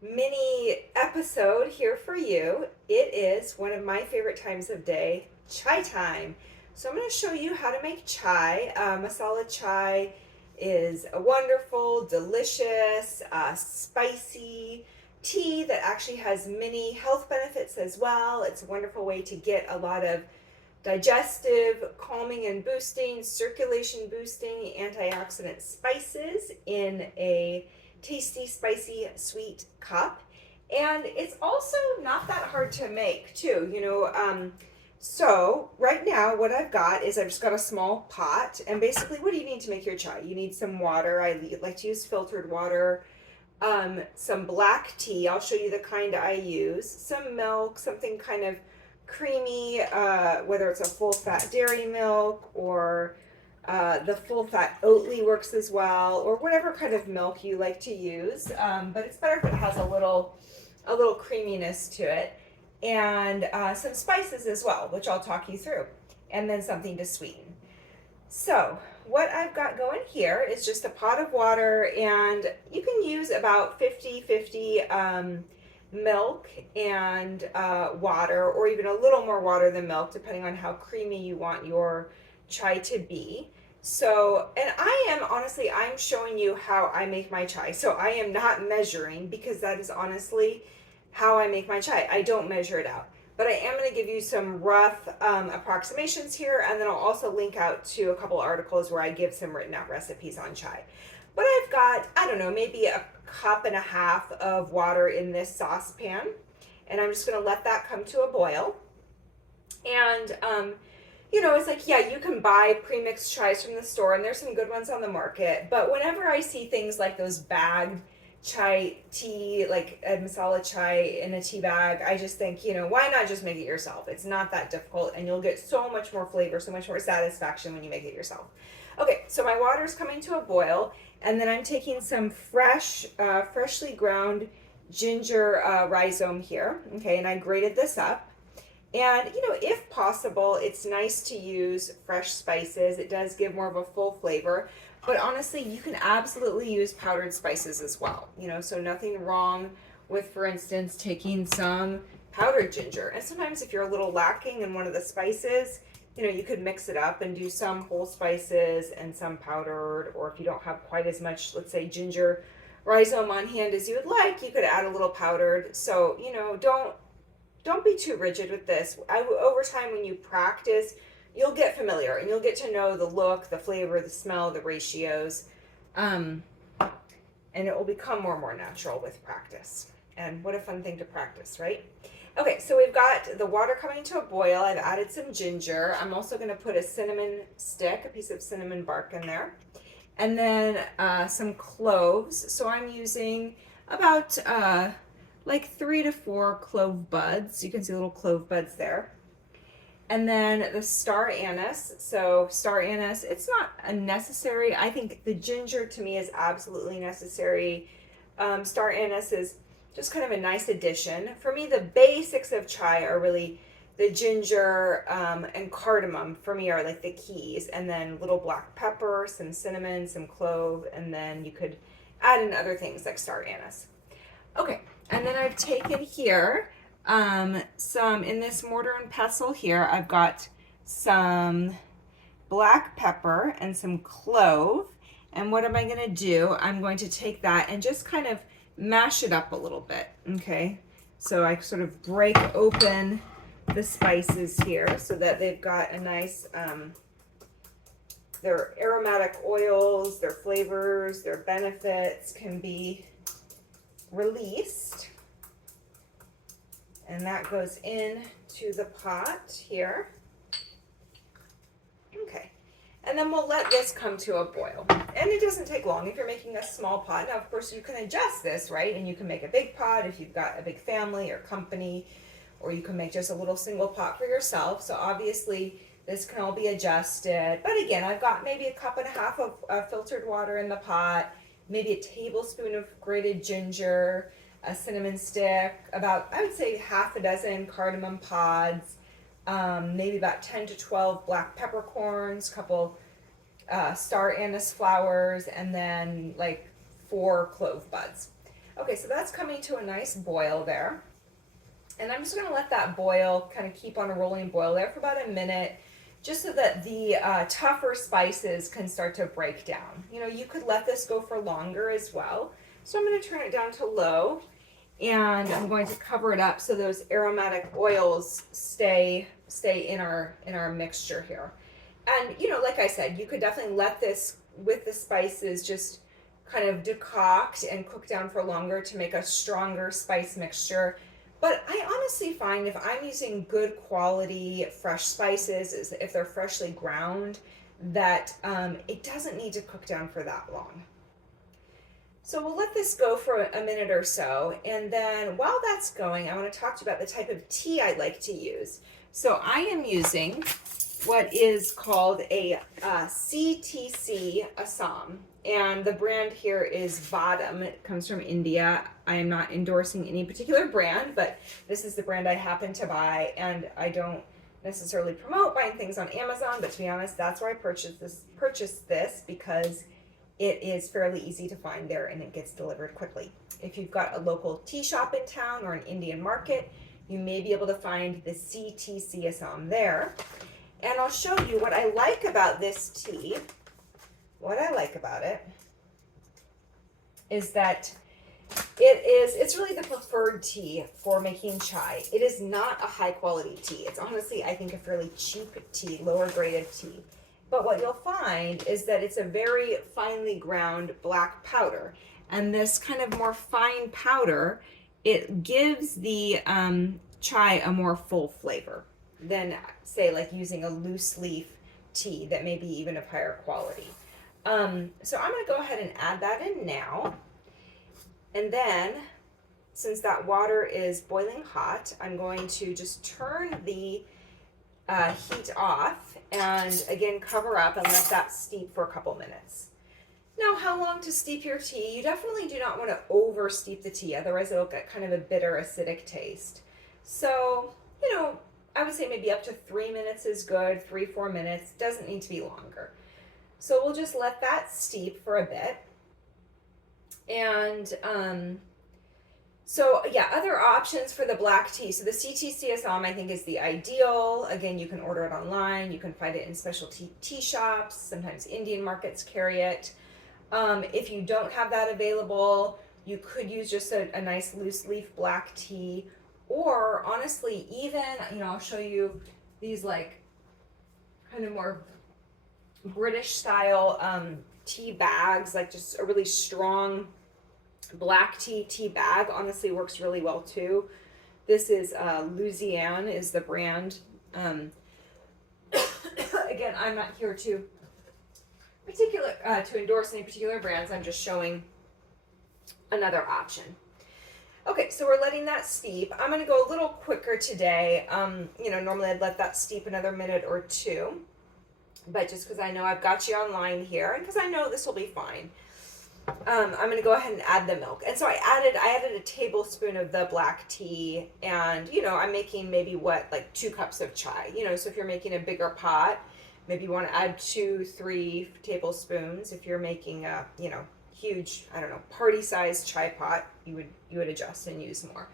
mini episode here for you. It is one of my favorite times of day, chai time. So I'm going to show you how to make chai. Masala chai is a wonderful, delicious, spicy tea that actually has many health benefits as well. It's a wonderful way to get a lot of digestive, calming and boosting, circulation boosting, antioxidant spices in a tasty, spicy, sweet cup. And it's also not that hard to make, too. So right now what I've got is I've just got a small pot, and basically what do you need to make your chai? You need some water. I like to use filtered water. Some black tea. I'll show you the kind I use. Some milk, something kind of creamy, whether it's a full fat dairy milk or the full fat Oatly works as well, or whatever kind of milk you like to use. But it's better if it has a little creaminess to it, and some spices as well, which I'll talk you through, and then something to sweeten. So what I've got going here is just a pot of water, and you can use about 50-50 milk and water, or even a little more water than milk, depending on how creamy you want your chai to be. So, and I'm showing you how I make my chai. So I am not measuring, because that is honestly how I make my chai. I don't measure it out. But I am going to give you some rough approximations here, and then I'll also link out to a couple articles where I give some written out recipes on chai. But I've got, I don't know, maybe a cup and a half of water in this saucepan, and I'm just going to let that come to a boil. And it's like, yeah, you can buy pre-mixed chais from the store, and there's some good ones on the market. But whenever I see things like those bagged chai tea, like a masala chai in a tea bag, I just think, why not just make it yourself? It's not that difficult, and you'll get so much more flavor, so much more satisfaction when you make it yourself. Okay, so my water's coming to a boil, and then I'm taking some freshly ground ginger rhizome here. Okay, and I grated this up. And, if possible, it's nice to use fresh spices. It does give more of a full flavor. But honestly, you can absolutely use powdered spices as well. So nothing wrong with, for instance, taking some powdered ginger. And sometimes if you're a little lacking in one of the spices, you could mix it up and do some whole spices and some powdered. Or if you don't have quite as much, let's say, ginger rhizome on hand as you would like, you could add a little powdered. So, don't be too rigid with this. Over time, when you practice, you'll get familiar, and you'll get to know the look, the flavor, the smell, the ratios, and it will become more and more natural with practice. And what a fun thing to practice, right? Okay, so we've got the water coming to a boil. I've added some ginger. I'm also going to put a cinnamon stick, a piece of cinnamon bark in there, and then some cloves. So I'm using about like 3 to 4 clove buds. You can see little clove buds there. And then the star anise. So star anise, it's not a necessary. I think the ginger to me is absolutely necessary. Star anise is just kind of a nice addition. For me, the basics of chai are really the ginger and cardamom for me are like the keys. And then little black pepper, some cinnamon, some clove, and then you could add in other things like star anise. Okay, and then I've taken here some, in this mortar and pestle here, I've got some black pepper and some clove. And what am I going to do? I'm going to take that and just kind of mash it up a little bit, okay? So I sort of break open the spices here so that they've got a nice, their aromatic oils, their flavors, their benefits can be released, and that goes in to the pot here. Okay, and then we'll let this come to a boil, and it doesn't take long if you're making a small pot. Now, of course, you can adjust this, right? And you can make a big pot if you've got a big family or company, or you can make just a little single pot for yourself. So obviously this can all be adjusted, but again, I've got maybe a cup and a half of filtered water in the pot, maybe a tablespoon of grated ginger, a cinnamon stick, about, I would say, half a dozen cardamom pods, maybe about 10 to 12 black peppercorns, a couple star anise flowers, and then like 4 clove buds. Okay, so that's coming to a nice boil there. And I'm just going to let that boil, kind of keep on a rolling boil there for about a minute, just so that the tougher spices can start to break down. You know, you could let this go for longer as well. So I'm going to turn it down to low, and I'm going to cover it up so those aromatic oils stay in our mixture here. And you know, like I said, you could definitely let this with the spices just kind of decoct and cook down for longer to make a stronger spice mixture. But I honestly find if I'm using good quality fresh spices, if they're freshly ground, that it doesn't need to cook down for that long. So we'll let this go for a minute or so, and then while that's going, I want to talk to you about the type of tea I like to use. So I am using what is called a CTC Assam, and the brand here is Badam. It comes from India. I am not endorsing any particular brand, but this is the brand I happen to buy, and I don't necessarily promote buying things on Amazon, but to be honest, that's where I purchased this because it is fairly easy to find there and it gets delivered quickly. If you've got a local tea shop in town or an Indian market, you may be able to find the CTC Assam there. And I'll show you what I like about this tea. What I like about it is that it's really the preferred tea for making chai. It is not a high quality tea. It's honestly, I think, a fairly cheap tea, lower graded tea. But what you'll find is that it's a very finely ground black powder. And this kind of more fine powder, it gives the chai a more full flavor than, say, like using a loose leaf tea that may be even of higher quality. So I'm going to go ahead and add that in now. And then, since that water is boiling hot, I'm going to just turn the heat off and again cover up and let that steep for a couple minutes. Now, how long to steep your tea? You definitely do not want to over steep the tea, otherwise it'll get kind of a bitter, acidic taste. So, you know, I would say maybe up to 3 minutes is good, 3-4 minutes, doesn't need to be longer. So we'll just let that steep for a bit. And so yeah, other options for the black tea. So the CTC Assam I think is the ideal. Again, you can order it online. You can find it in specialty tea shops. Sometimes Indian markets carry it. If you don't have that available, you could use just a nice loose leaf black tea. Or honestly, even, you know, I'll show you these like kind of more British style tea bags, like just a really strong black tea bag. Honestly works really well too. This is Louisiane is the brand. Again, I'm not here to endorse any particular brands. I'm just showing another option. Okay, so we're letting that steep. I'm going to go a little quicker today. You know, normally I'd let that steep another minute or two, but just because I know I've got you online here and because I know this will be fine, I'm going to go ahead and add the milk. And so I added a tablespoon of the black tea, and you know, I'm making maybe like 2 cups of chai. You know, so if you're making a bigger pot, maybe you want to add 2-3 tablespoons. If you're making a, you know, huge, I don't know, party-sized chai pot, you would adjust and use more.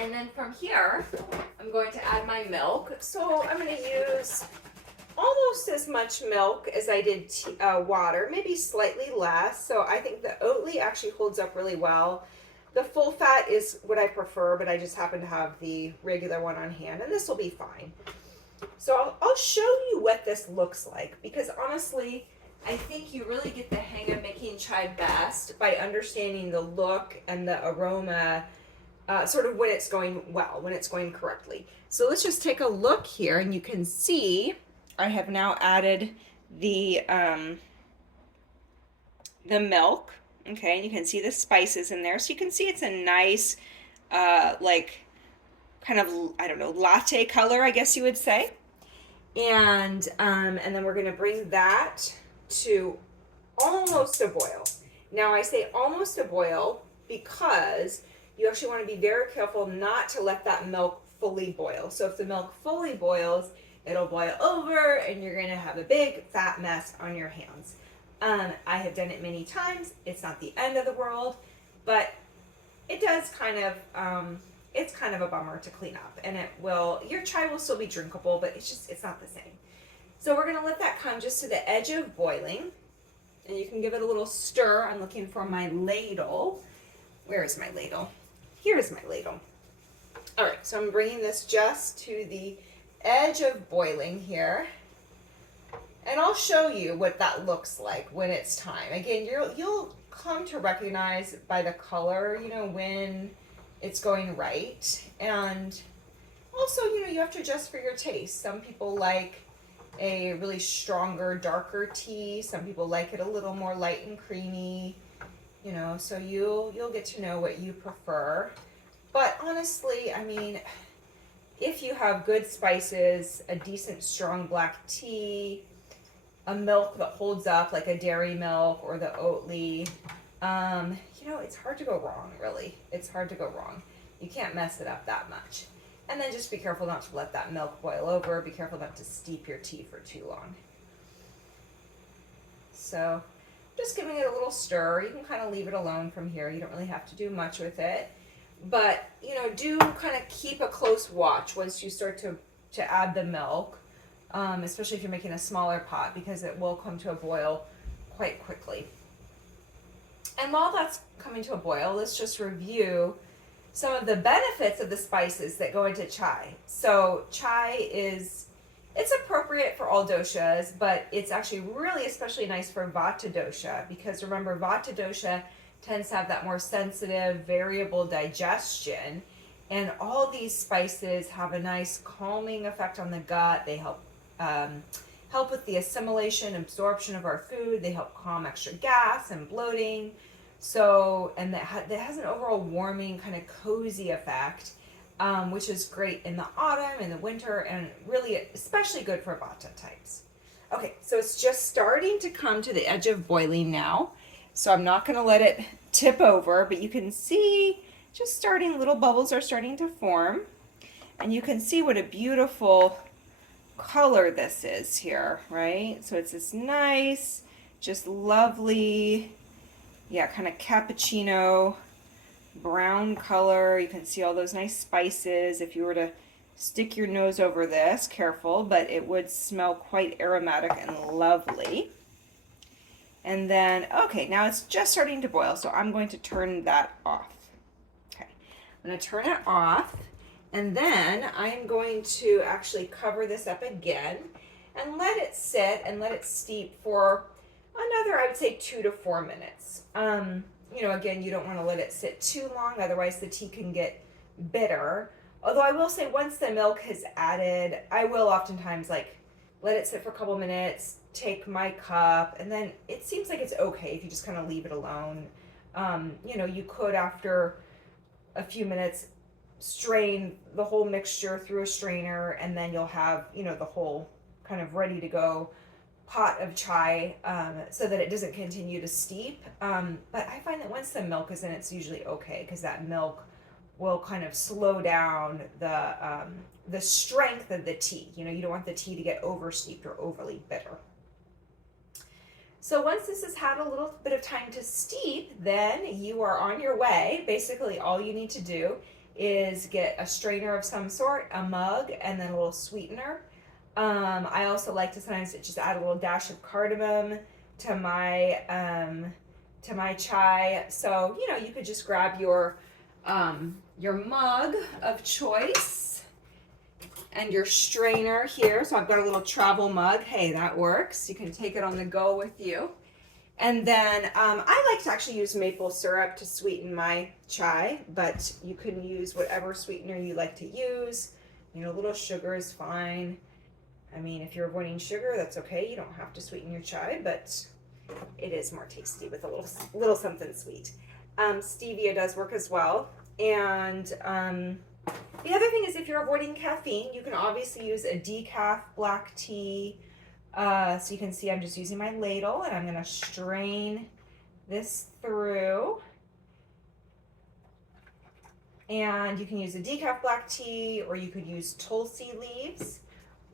And then from here, I'm going to add my milk. So I'm going to use almost as much milk as I did water, maybe slightly less. So I think the Oatly actually holds up really well. The full fat is what I prefer, but I just happen to have the regular one on hand, and this will be fine. So I'll show you what this looks like, because honestly, I think you really get the hang of making chai best by understanding the look and the aroma, sort of when it's going well, when it's going correctly. So let's just take a look here, and you can see I have now added the milk, okay, and you can see the spices in there. So you can see it's a nice, like, kind of, I don't know, latte color, I guess you would say. And then we're going to bring that to almost a boil. Now I say almost a boil because you actually want to be very careful not to let that milk fully boil. So if the milk fully boils, it'll boil over and you're going to have a big fat mess on your hands. I have done it many times. It's not the end of the world. but it does kind of, it's kind of a bummer to clean up, and your chai will still be drinkable, but it's not the same. So we're gonna let that come just to the edge of boiling, and you can give it a little stir. I'm looking for my ladle. Where is my ladle? Here's my ladle. All right, so I'm bringing this just to the edge of boiling here, and I'll show you what that looks like when it's time. Again, you'll come to recognize by the color, when it's going right, and also, you have to adjust for your taste. Some people like a really stronger, darker tea. Some people like it a little more light and creamy, so you'll get to know what you prefer. But honestly, I mean, if you have good spices, a decent strong black tea, a milk that holds up like a dairy milk or the Oatly, it's hard to go wrong, really. It's hard to go wrong. You can't mess it up that much. And then just be careful not to let that milk boil over. Be careful not to steep your tea for too long. So just giving it a little stir. You can kind of leave it alone from here. You don't really have to do much with it. But, do kind of keep a close watch once you start to add the milk, especially if you're making a smaller pot, because it will come to a boil quite quickly. And while that's coming to a boil, let's just review some of the benefits of the spices that go into chai. So chai it's appropriate for all doshas, but it's actually really especially nice for vata dosha, because remember, vata dosha tends to have that more sensitive, variable digestion, and all these spices have a nice calming effect on the gut. They help with the assimilation, absorption of our food. They help calm extra gas and bloating. So, and that has an overall warming, kind of cozy effect, which is great in the autumn, in the winter, and really especially good for vata types. Okay, so it's just starting to come to the edge of boiling now. So I'm not going to let it tip over, but you can see just little bubbles are starting to form. And you can see what a beautiful color this is here, right? So it's this nice, just lovely, kind of cappuccino brown color. You can see all those nice spices. If you were to stick your nose over this, careful, but it would smell quite aromatic and lovely. And then, okay, now it's just starting to boil, so I'm going to turn that off. Okay, I'm going to turn it off, and then I'm going to actually cover this up again and let it sit and let it steep for another, I would say, 2 to 4 minutes. Again, you don't want to let it sit too long, otherwise the tea can get bitter. Although I will say, once the milk has added, I will oftentimes let it sit for a couple minutes, take my cup, and then it seems like it's okay if you just kind of leave it alone. You could, after a few minutes, strain the whole mixture through a strainer, and then you'll have, the whole kind of ready to go pot of chai, so that it doesn't continue to steep. But I find that once the milk is in, it's usually okay, because that milk will kind of slow down the strength of the tea. You don't want the tea to get over steeped or overly bitter. So once this has had a little bit of time to steep, then you are on your way. Basically, all you need to do is get a strainer of some sort, a mug, and then a little sweetener. I also like to sometimes just add a little dash of cardamom to my chai. So, you could just grab your mug of choice and your strainer here. So I've got a little travel mug. Hey, that works. You can take it on the go with you. And then I like to actually use maple syrup to sweeten my chai, but you can use whatever sweetener you like to use. A little sugar is fine. I mean, if you're avoiding sugar, that's okay. You don't have to sweeten your chai, but it is more tasty with a little something sweet. Stevia does work as well. And the other thing is, if you're avoiding caffeine, you can obviously use a decaf black tea. So you can see I'm just using my ladle, and I'm going to strain this through. And you can use a decaf black tea, or you could use tulsi leaves.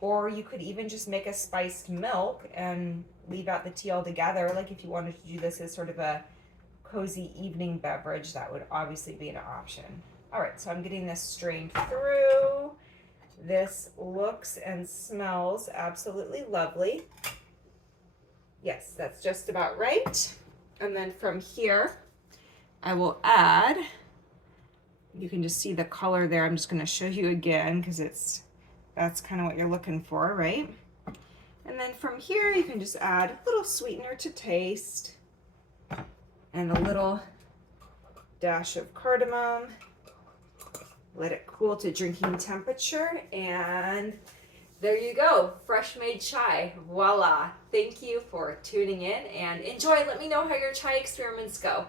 Or you could even just make a spiced milk and leave out the tea altogether, like if you wanted to do this as sort of a cozy evening beverage, that would obviously be an option. All right, so I'm getting this strained through. This looks and smells absolutely lovely. Yes, that's just about right. And then from here, I will add, you can just see the color there. I'm just going to show you again because that's kind of what you're looking for, right? And then from here, you can just add a little sweetener to taste and a little dash of cardamom. Let it cool to drinking temperature, and there you go, fresh made chai. Voila. Thank you for tuning in and enjoy. Let me know how your chai experiments go.